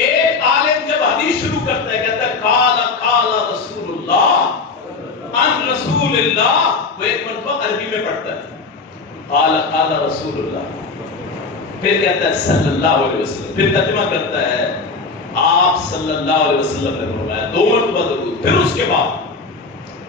ایک عالم جب حدیث شروع کرتا ہے کہتا ہے قال قال رسول اللہ عن رسول اللہ، وہ ایک مرتبہ عربی میں پڑھتا ہے قال قال رسول اللہ، پھر کہتا ہے صلی اللہ علیہ وسلم، پھر ترجمہ کرتا ہے آپ صلی اللہ علیہ وسلم نے فرمایا، دو مرتبہ درود، پھر اس کے بعد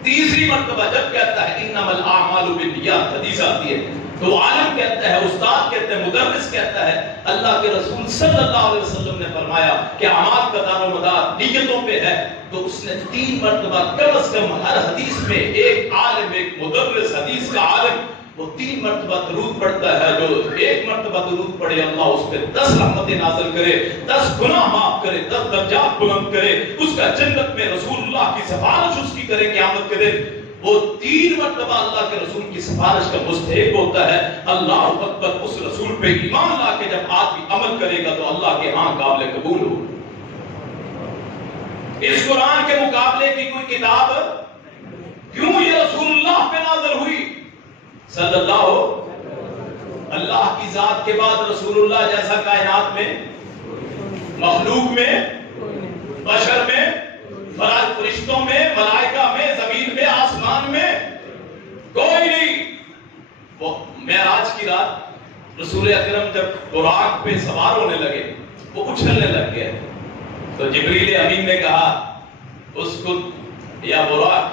تیسری مرتبہ جب کہتا ہے انما الاعمال بالنیات، حدیث آتی ہے تو عالم کہتا ہے، استاد کہتا ہے، مدرس کہتا ہے اللہ کے رسول صلی اللہ علیہ وسلم نے فرمایا کہ اعمال کا دار و مدار نیتوں پہ ہے، تو اس نے 3 مرتبہ کم از کم ہر حدیث میں ایک عالم، ایک مدرس، حدیث کا عالم، وہ 3 مرتبہ درود پڑھتا ہے۔ جو 1 مرتبہ درود پڑھے اللہ اس پہ 10 رحمتیں نازل کرے، 10 گناہ معاف کرے، 10 درجات بلند کرے، اس کا جنت میں رسول اللہ کی سفارش اس کی کرے قیامت کے دن۔ وہ 3 مرتبہ اللہ کے رسول کی سفارش کا مستحق ہوتا ہے۔ اللہ اکبر، اس رسول پہ ایمان لا کے جب آدمی عمل کرے گا تو اللہ کے ہاں قابل قبول ہو۔ اس قرآن کے مقابلے کی کوئی کتاب کیوں یہ رسول اللہ پہ نازل ہوئی صلی اللہ کی ذات کے بعد رسول اللہ جیسا کائنات میں، مخلوق میں، بشر میں، فرشتوں میں، ملائکہ میں، زمین میں، آسمان میں کوئی نہیں۔ وہ معراج کی رات رسول اکرم جب براق پہ سوار ہونے لگے، وہ اچھلنے لگ گئے، تو جبریل امین نے کہا اس کو یا براق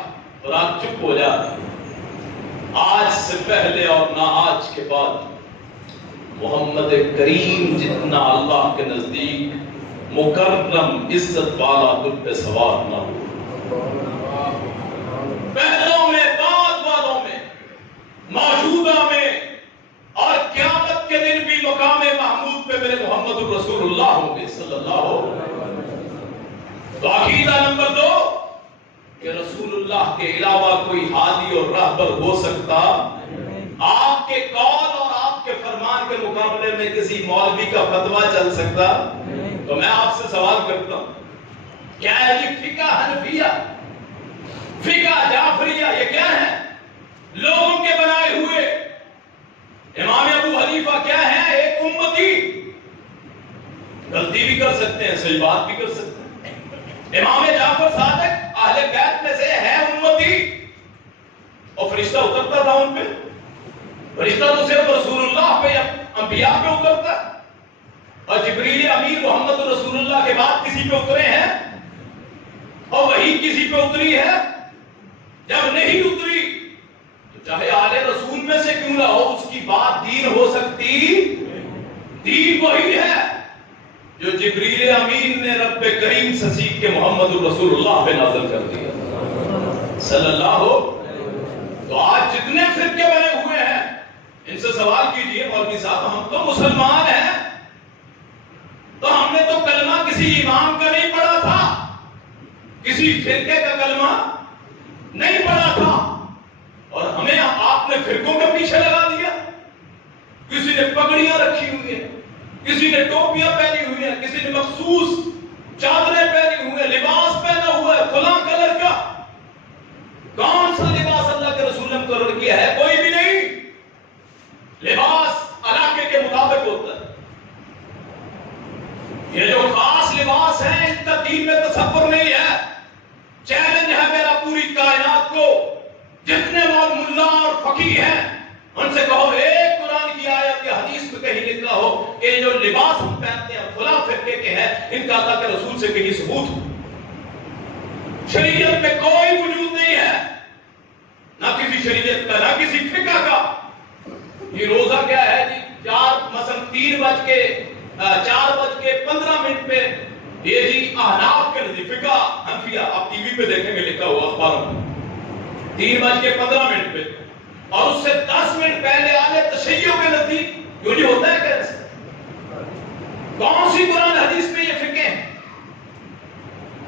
چپ ہو جا، آج سے پہلے اور نہ آج کے بعد محمد کریم جتنا اللہ کے نزدیک مکرم عزت والا تجھ پہ سوار نہ ہو۔ پہلوں میں، بعد والوں میں، موجودہ میں اور قیامت کے دن بھی مقام محمود اللہ کے علاوہ کوئی ہادی اور راہبر ہو سکتا؟ آپ کے قول اور آپ کے فرمان کے مقابلے میں کسی مولوی کا فتویٰ چل سکتا؟ تو میں آپ سے سوال کرتا ہوں، کیا ہے یہ فقہ حنفیہ، فقہ جعفریہ، یہ کیا ہے؟ لوگوں کے بنائے ہوئے۔ امام ابو حنیفہ کیا ہے؟ ایک امتی، غلطی بھی کر سکتے ہیں، صحیح بات بھی کر سکتے ہیں۔ امام جعفر صادق اہل بیت میں سے ہے امتی، اور فرشتہ اترتا تھا ان پہ؟ فرشتہ تو صرف رسول اللہ پہ یا انبیاء پہ اترتا ہے، اور جبریل امین محمد رسول اللہ کے بعد کسی پہ اترے ہیں؟ اور وہی کسی پہ اتری ہے؟ جب نہیں اتری تو چاہے آل رسول میں سے کیوں نہ ہو، اس کی بات دین ہو سکتی؟ دین وہی ہے جو جبریل امین نے رب کریم سے سیکھ کے محمد رسول اللہ پہ نازل کر دیا صلی اللہ ہو۔ تو آج جتنے فرقے بنے ہوئے ہیں ان سے سوال کیجئے، مولوی صاحب ہم تو مسلمان ہیں، تو ہم نے تو کلمہ کسی امام کا نہیں پڑھا تھا، کسی فرقے کا کلمہ نہیں پڑھا تھا، اور ہمیں آپ نے فرقوں کے پیچھے لگا دیا۔ کسی نے پگڑیاں رکھی ہوئی ہیں، کسی نے ٹوپیاں پہنی ہوئی ہیں، کسی نے مخصوص چادریں پہنی ہوئی ہیں، لباس پہنا ہوا ہے فلاں کلر کا۔ کون سا لباس اللہ کے رسول نے مقرر کیا ہے؟ کوئی بھی نہیں۔ لباس علاقے کے مطابق ہوتا ہے۔ یہ جو خاص لباس ہے اس کا دین میں تصور نہیں ہے۔ چیلنج ہے میرا پوری کائنات کو، جتنے لوگ ملا اور فقیہ ہیں ان سے کہو ایک قرآن کی آیت یا حدیث میں کہیں لکھا ہو کہ جو لباس ہم پہنتے ہیں فلاں فرقے کے ہیں، ان کا اللہ کے رسول سے کہیں ثبوت ہو؟ شریعت میں کوئی وجود نہیں ہے، نہ کسی شریعت کا نہ کسی فقہ کا۔ یہ روزہ کیا ہے جی؟ مثلا 4:15 پہ یہ جی احناف کے نزدیک فقہ حنفیہ، آپ ٹی وی پہ دیکھیں گے لکھا ہوا اخباروں میں 3:15 پہ، اور اس سے 10 منٹ پہلے آنے تشیع کے نزدیک کیوں نہیں ہوتا ہے کیسے؟ کون سی قرآن حدیث میں یہ فقہ ہیں؟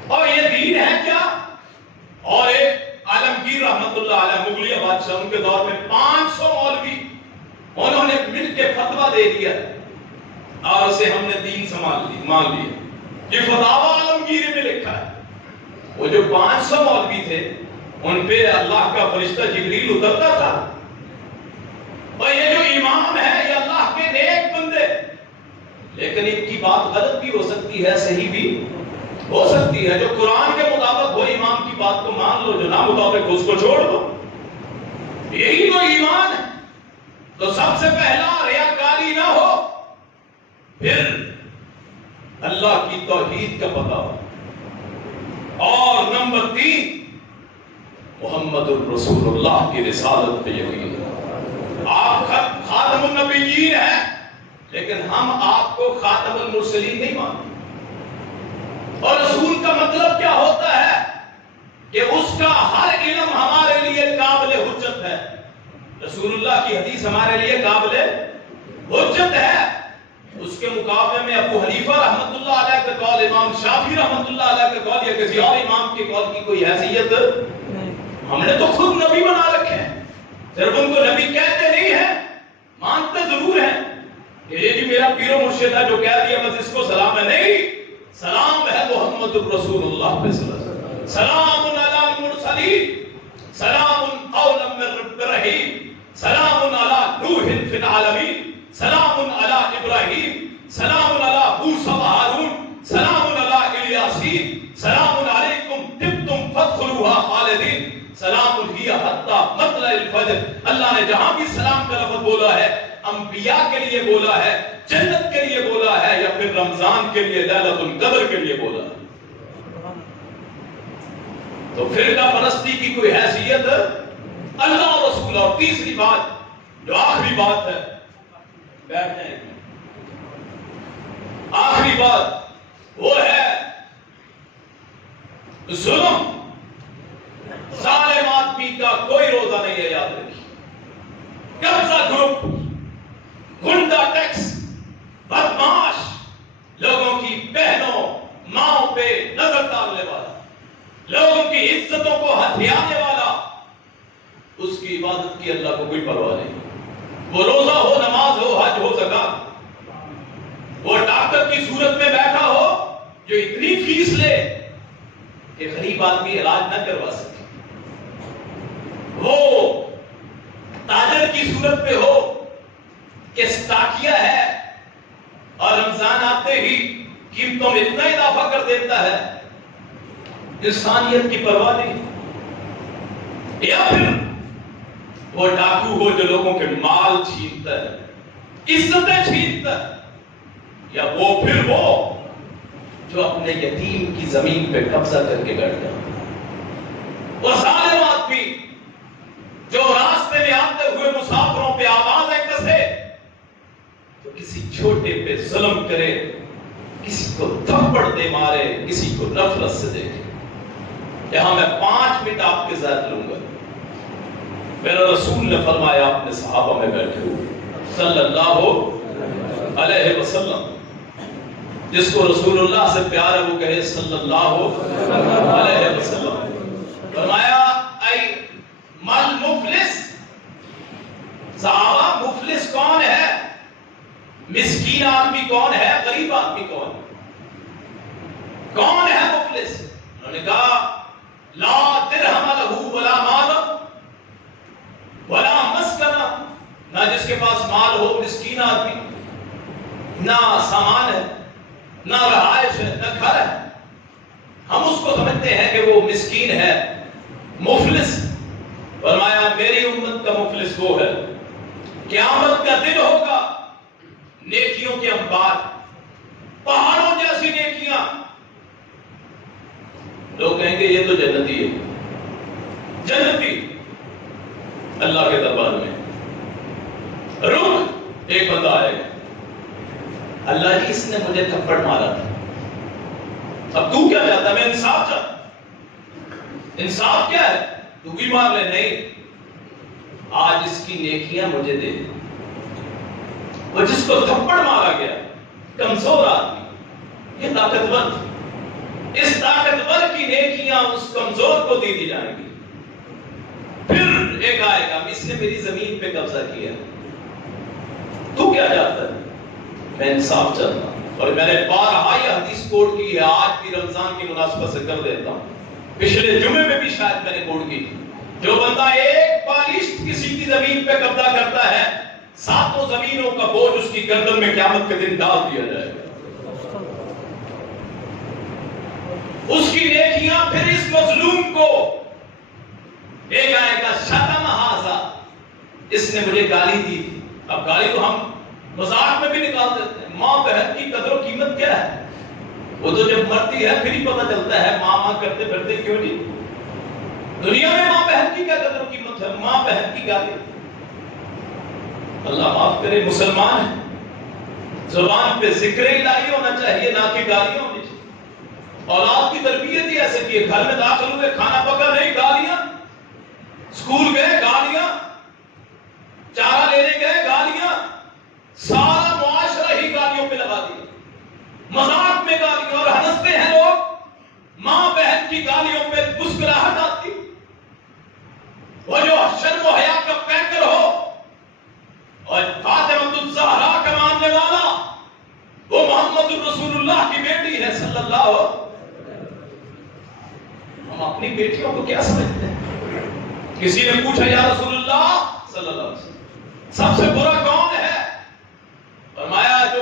اور یہ دین ہے کیا؟ اور ایک عالمگیر رحمت اللہ علیہ مغلیہ بادشاہ، ان کے دور میں 500 مولوی انہوں نے مل کے فتویٰ دے دیا اور اسے ہم نے دین مان لیا۔ یہ فتاوی عالمگیری میں لکھا ہے۔ وہ جو 500 مولوی تھے ان پہ اللہ کا فرشتہ جبریل اترتا تھا، اور یہ جو امام ہے یہ اللہ کے نیک بندے، لیکن ان کی بات غلط بھی ہو سکتی ہے، صحیح بھی ہو سکتی ہے۔ جو قرآن کے مطابق ہو امام کی بات کو مان لو، جو نہ مطابق ہو اس کو چھوڑ دو، یہی تو ایمان ہے۔ تو سب سے پہلا ریاکاری نہ ہو، پھر اللہ کی توحید کا پتہ ہو، اور نمبر 3 محمد الرسول اللہ کی رسالت پہ یقین۔ آپ خاتم النبیین ہیں لیکن ہم آپ کو خاتم المرسلین نہیں مانتے۔ اور رسول کا مطلب کیا ہوتا ہے کہ اس کا ہر علم ہمارے لیے قابل حجت ہے۔ رسول اللہ کی حدیث ہمارے لیے قابل حجت ہے۔ اس کے مقابلے میں ابو حنیفہ رحمت اللہ علیہ کا قول، امام شافعی رحمت اللہ علیہ کا قول یا کسی اور امام کے قول کی کوئی حیثیت ہم نے تو خود نبی بنا رکھے ہیں، صرف ان کو نبی کہتے نہیں ہیں، مانتے ضرور ہیں کہ یہ جی میرا پیر و مرشد ہے جو کہہ دیا بس اس کو سلام ہے۔ نہیں، سلام ہے محمد الرسول اللہ پہ صلی اللہ علیہ وسلم۔ سلام علی المرسلین، سلام قولا من رب رحیم، سلام علی نوح فی العالمین، سلام علی ابراہیم، سلام علی موسیٰ و ہارون، سلام علی الیاسین، سلام علیکم طبتم فادخلوها خالدین، سلام ہی حتی مطلع الفجر۔ اللہ نے جہاں بھی سلام کا لفظ بولا ہے انبیاء کے لیے بولا ہے، جنت کے لیے بولا ہے، یا پھر رمضان کے لیے لیلۃ القدر کے لیے بولا ہے۔ تو فرقہ پرستی کی کوئی حیثیت اللہ اور رسول۔ اور تیسری بات جو آخری بات ہے، بیٹھ جائیں، آخری بات وہ ہے ظلم۔ ظالم آدمی کا کوئی روزہ نہیں ہے، یاد رکھیے۔ قبضہ گروپ، گنڈا ٹیکس، بدماش، لوگوں کی بہنوں ماؤں پہ نظر ڈالنے والا، لوگوں کی عزتوں کو ہتھیانے والا، اس کی عبادت کی اللہ کو کوئی پرواہ نہیں. وہ روزہ ہو، نماز ہو، حج ہو، زکات، وہ ڈاکٹر کی صورت میں بیٹھا ہو جو اتنی فیس لے کہ غریب آدمی علاج نہ کروا سکے، وہ تاجر کی صورت میں ہو کہ سٹاکیا ہے اور رمضان آتے ہی قیمتوں میں اتنا اضافہ کر دیتا ہے، انسانیت کی پرواہ نہیں. یا پھر وہ ڈاکو ہو جو لوگوں کے مال چھینتا ہے، عزتیں چھینتا ہے. یا وہ پھر وہ جو اپنے یتیم کی زمین پہ قبضہ کر کے بیٹھ جائے. وہ ظالم آدمی جو راستے میں آتے ہوئے مسافروں پہ آوازیں کسے، جو کسی چھوٹے پہ ظلم کرے، کسی کو تھپڑ دے مارے، کسی کو نفرت سے دیکھے. یہاں میں 5 منٹ آپ کے ساتھ لوں گا. میرا رسول نے فرمایا اپنے صحابہ میں بیٹھے ہوئے صلی اللہ علیہ وسلم، جس کو رسول اللہ سے پیار ہے وہ کہے صلی اللہ علیہ وسلم. فرمایا اے مل مفلس، صحابہ مفلس کون ہے؟ مسکین آدمی کون ہے؟ غریب آدمی کون ہے مفلس؟ انہوں نے کہا لا درہم لہ ولا مال ولا مسکن، نہ جس کے پاس مال ہو، مسکین آدمی، نہ سامان ہے، نہ رہائش ہے، نہ گھر ہے. ہم اس کو سمجھتے ہیں کہ وہ مسکین ہے، مفلس. فرمایا میری امت کا مفلس وہ ہے قیامت کا دن ہوگا، نیکیوں کے انبار، پہاڑوں جیسی نیکیاں. لوگ کہیں گے یہ تو جنتی ہے. جنتی اللہ کے دربار میں رک، ایک بندہ آئے گا، اللہ جی اس نے مجھے تھپڑ مارا تھا، اب تو کیا چاہتا؟ میں انصاف چاہتا. انصاف کیا ہے؟ تو بھی مار لے. نہیں، آج اس کی نیکیاں مجھے دے. وہ جس کو تھپڑ مارا گیا کمزور آدمی، یہ طاقتور تھی، اس طاقتور کی نیکیاں اس کمزور کو دی جائیں گی. پھر ایک آئے گا، اس نے میری زمین پہ قبضہ کیا، تو کیا چاہتا ہے؟ میں انصاف چاہتا ہوں. اور میں نے بارہا یہ حدیث کوٹ کی ہے، آج بھی رمضان کی مناسبت سے کر دیتا ہوں. پچھلے جمعے میں بھی شاید میں نے کوٹ کی. جو بندہ ایک بالشت کسی کی زمین پہ قبضہ کرتا ہے، 7 زمینوں کا بوجھ اس کی گردن میں قیامت کے دن ڈال دیا جائے گا. اس کی نیکیاں پھر اس مظلوم کو ایک آئے گا شتم ھذا، اس نے مجھے گالی دی تھی. اب گالی تو ہم مذاق میں بھی نکال دیتے ہیں. ماں بہن کی قدر و قیمت کیا ہے؟ وہ تو جب مرتی ہے پھر ہی پتہ چلتا ہے. ماں کرتے پھرتے کیوں نہیں؟ دنیا میں ماں بہن کی کیا قدر و قیمت ہے؟ ماں بہن کی گالی. اللہ معاف کرے، مسلمان ہے، زبان پہ ذکر الہی ہونا چاہیے، نہ کہ گالیاں ہونی چاہیے. اولاد کی تربیت ہی ایسے کی ہے، گھر میں داخل ہوئے کھانا پکا نہیں، گالیاں. اسکول گئے گالیاں، چارہ لینے گئے گالیاں. سارا معاشرہ ہی گالیوں پہ لگا دیا، مذاق میں گالیاں. اور ہنستے ہیں لوگ ماں بہن کی گالیوں پہ. مسکراہٹ آتی. وہ جو شرم و حیا کا پیکر ہو اور فاطمہ الزہرا کا ماننے والا، وہ محمد الرسول اللہ کی بیٹی ہے صلی اللہ علیہ وسلم. ہم اپنی بیٹیوں کو کیا سمجھتے ہیں؟ کسی نے پوچھا یا رسول اللہ صلی اللہ علیہ وسلم سب سے برا کون ہے؟ فرمایا جو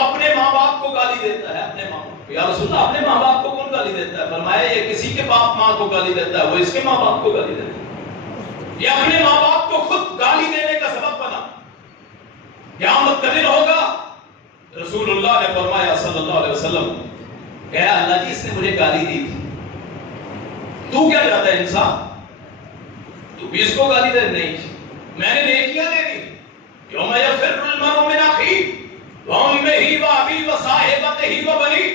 اپنے ماں باپ کو گالی دیتا ہے. اپنے ماں باپ کو. یا رسول اللہ اپنے ماں باپ کو کون گالی دیتا ہے؟ فرمایا یہ کسی کے باپ ماں کو گالی دیتا ہے وہ اس کے ماں باپ کو گالی دیتا ہے. یہ اپنے ماں باپ کو خود گالی دینے کا سبب بنا. قیامت کا دن ہوگا. رسول اللہ نے فرمایا صلی اللہ علیہ وسلم، کہا اللہ جی اس نے مجھے گالی دی تھی، تو کیا چاہتا ہے؟ انصاف. تو بھی اس کو گالی دے؟ نہیں، میں نے نیکیاں دے دی. یوم یفر المرء من اخیہ وامہ وابیہ وصاحبتہ وبنیہ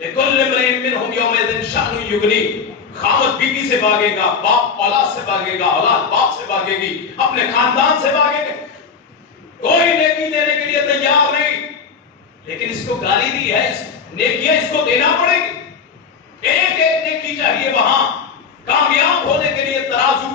لکل امرئ منہم یومئذ شأن یغنیہ. خامد بیوی سے بھاگے گا، باپ اولاد سے بھاگے گا، اولاد باپ سے بھاگے گی، اپنے خاندان سے بھاگے گا. کوئی نیکی دینے کے لیے تیار نہیں. لیکن اس کو گالی دی ہے، نیکیاں اس کو دینا پڑے گی. ایک ایک نیکی چاہیے وہاں. کامیاب ہونے کے لیے ترازو